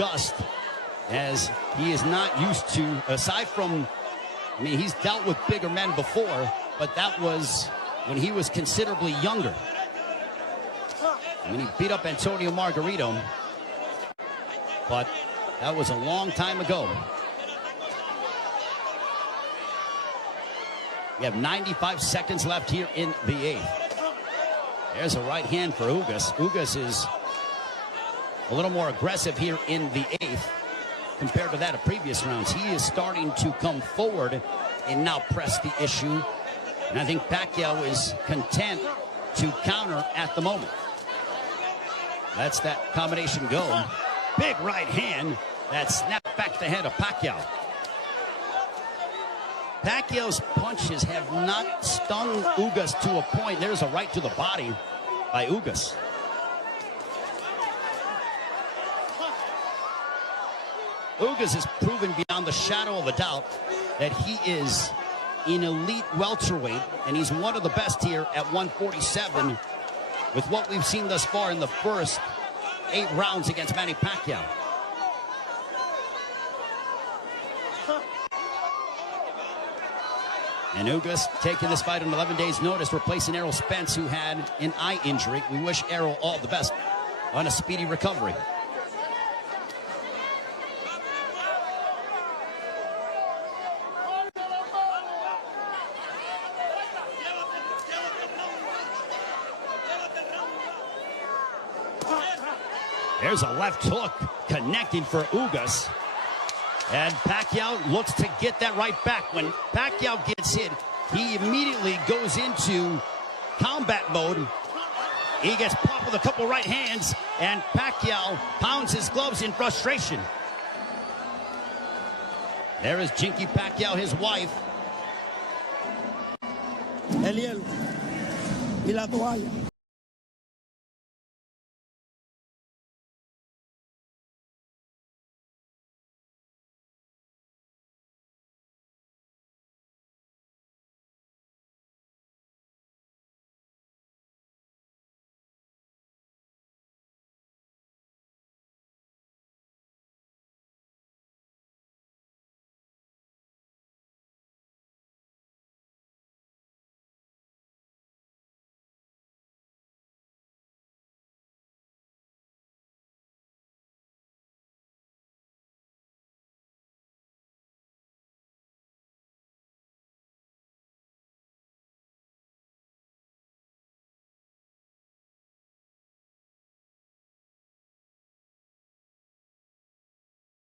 adjust, as he is not used to, aside from, I mean, he's dealt with bigger men before, but that was when he was considerably younger. I mean, he beat up Antonio Margarito, but that was a long time ago. We have 95 seconds left here in the 8th. There's a right hand for Ugas. Ugas is a little more aggressive here in the 8th compared to that of previous rounds. He is starting to come forward and now press the issue. And I think Pacquiao is content to counter at the moment. That's that combination go. Big right hand that snapped back the head of Pacquiao. Pacquiao's punches have not stung Ugas to a point. There's a right to the body by Ugas. Ugas has proven beyond the shadow of a doubt that he is an elite welterweight, and he's one of the best here at 147 with what we've seen thus far in the first 8 rounds against Manny Pacquiao. And Ugas taking this fight on 11 days' notice, replacing Errol Spence, who had an eye injury. We wish Errol all the best on a speedy recovery. There's a left hook connecting for Ugas. And Pacquiao looks to get that right back. When Pacquiao gets hit, he immediately goes into combat mode. He gets popped with a couple right hands, and Pacquiao pounds his gloves in frustration. There is Jinky Pacquiao, his wife. El hielo y la toalla.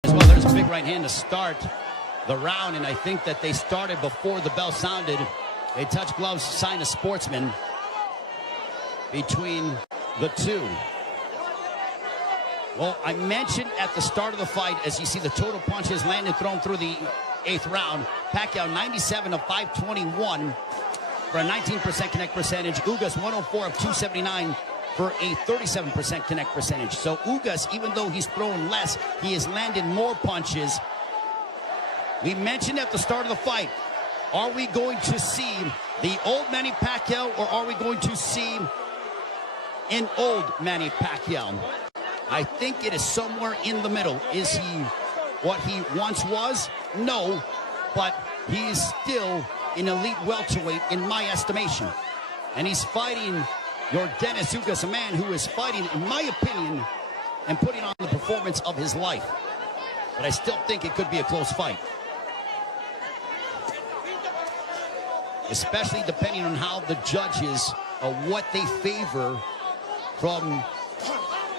Well, there's a big right hand to start the round, and I think that they started before the bell sounded. They touch gloves, sign of sportsman between the two. Well, I mentioned at the start of the fight, as you see the total punches landed, thrown through the 8th round, Pacquiao 97 of 521 for a 19% connect percentage. Ugas 104 of 279 for a 37% connect percentage. So Ugas, even though he's thrown less, he has landed more punches. We mentioned at the start of the fight, are we going to see the old Manny Pacquiao, or are we going to see an old Manny Pacquiao? I think it is somewhere in the middle. Is he what he once was? No, but he is still an elite welterweight in my estimation. And he's fighting Yordenis Ugas, a man who is fighting, in my opinion, and putting on the performance of his life. But I still think it could be a close fight. Especially depending on how the judges, what they favor from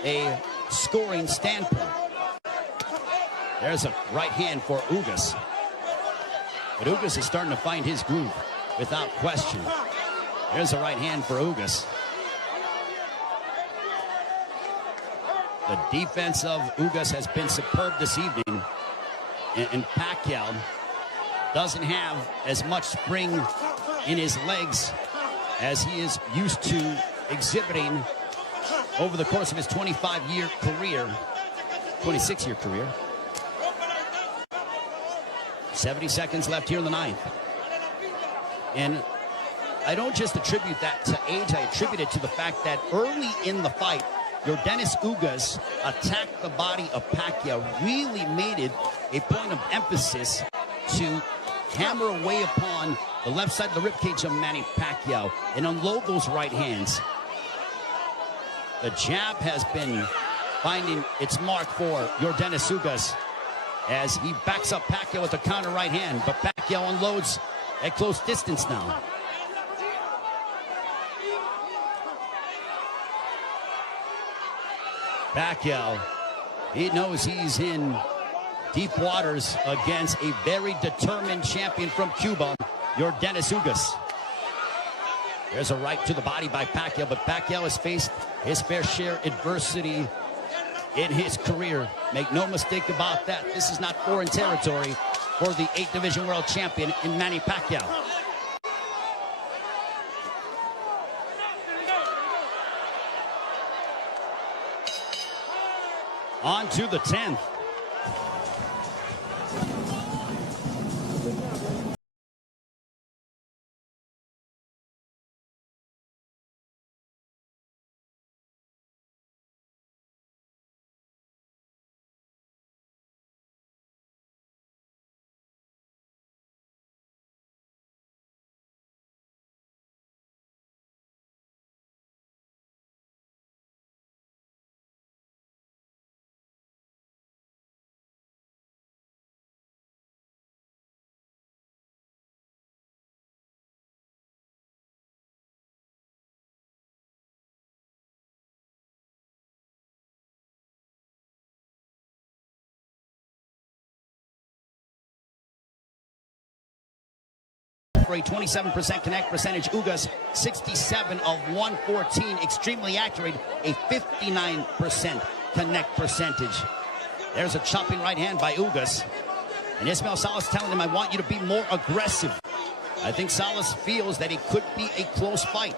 a scoring standpoint. There's a right hand for Ugas. But Ugas is starting to find his groove, without question. There's a right hand for Ugas. The defense of Ugas has been superb this evening. And Pacquiao doesn't have as much spring in his legs as he is used to exhibiting over the course of his 25-year career, 26-year career. 70 seconds left here in the 9th. And I don't just attribute that to age. I attribute it to the fact that early in the fight, Yordenis Ugas attacked the body of Pacquiao, really made it a point of emphasis to hammer away upon the left side of the ribcage of Manny Pacquiao and unload those right hands. The jab has been finding its mark for Yordenis Ugas as he backs up Pacquiao with a counter right hand, but Pacquiao unloads at close distance now. Pacquiao, he knows he's in deep waters against a very determined champion from Cuba, Yordenis Ugas. There's a right to the body by Pacquiao, but Pacquiao has faced his fair share adversity in his career. Make no mistake about that. This is not foreign territory for the 8th Division World Champion in Manny Pacquiao. On to the 10th. For a 27% connect percentage, Ugas 67 of 114, extremely accurate, a 59% connect percentage. There's a chopping right hand by Ugas, and Ismael Salas telling him, I want you to be more aggressive. I think Salas feels that it could be a close fight.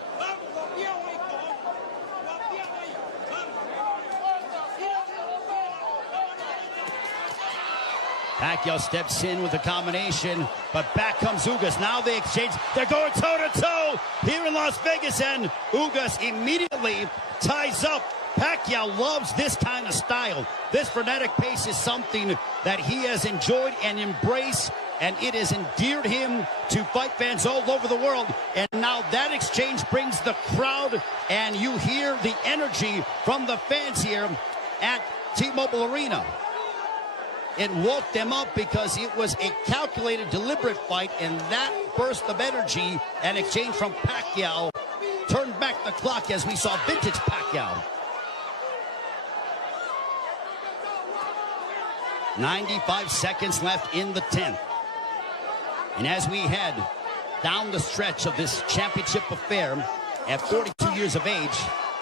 Pacquiao steps in with a combination, but back comes Ugas. Now they exchange. They're going toe-to-toe here in Las Vegas, and Ugas immediately ties up. Pacquiao loves this kind of style. This frenetic pace is something that he has enjoyed and embraced, and it has endeared him to fight fans all over the world. And now that exchange brings the crowd, and you hear the energy from the fans here at T-Mobile Arena. It woke them up because it was a calculated, deliberate fight, and that burst of energy and exchange from Pacquiao turned back the clock as we saw vintage Pacquiao. 95 seconds left in the 10th. And as we head down the stretch of this championship affair at 42 years of age,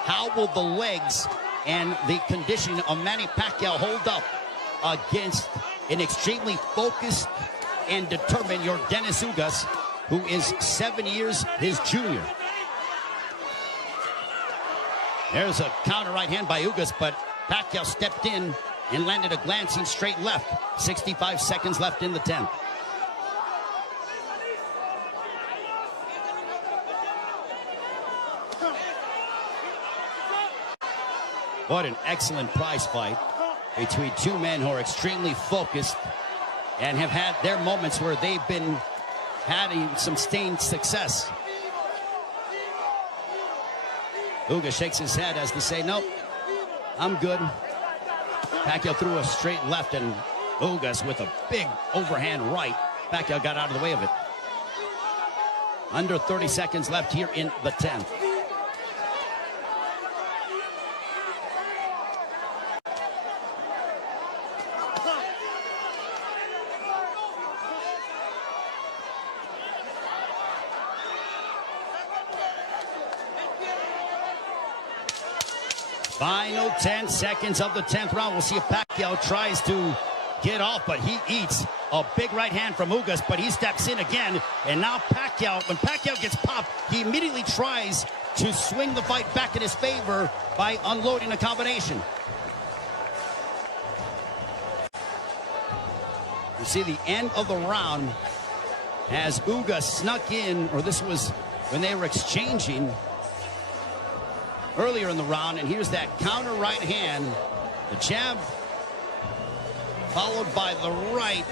how will the legs and the conditioning of Manny Pacquiao hold up against an extremely focused and determined Yordenis Ugas, who is 7 years his junior? There's a counter right hand by Ugas, but Pacquiao stepped in and landed a glancing straight left. 65 seconds left in the 10th. What an excellent prize fight between two men who are extremely focused and have had their moments where they've been having some sustained success. Ugas shakes his head as to say, nope, I'm good. Pacquiao threw a straight left, and Ugas with a big overhand right. Pacquiao got out of the way of it. Under 30 seconds left here in the 10th. Final 10 seconds of the 10th round. We'll see if Pacquiao tries to get off, but he eats a big right hand from Ugas, but he steps in again. And now Pacquiao, when Pacquiao gets popped, he immediately tries to swing the fight back in his favor by unloading a combination. You see the end of the round as Ugas snuck in, or this was when they were exchanging. earlier in the round. And here's that counter right hand. The jab followed by the right.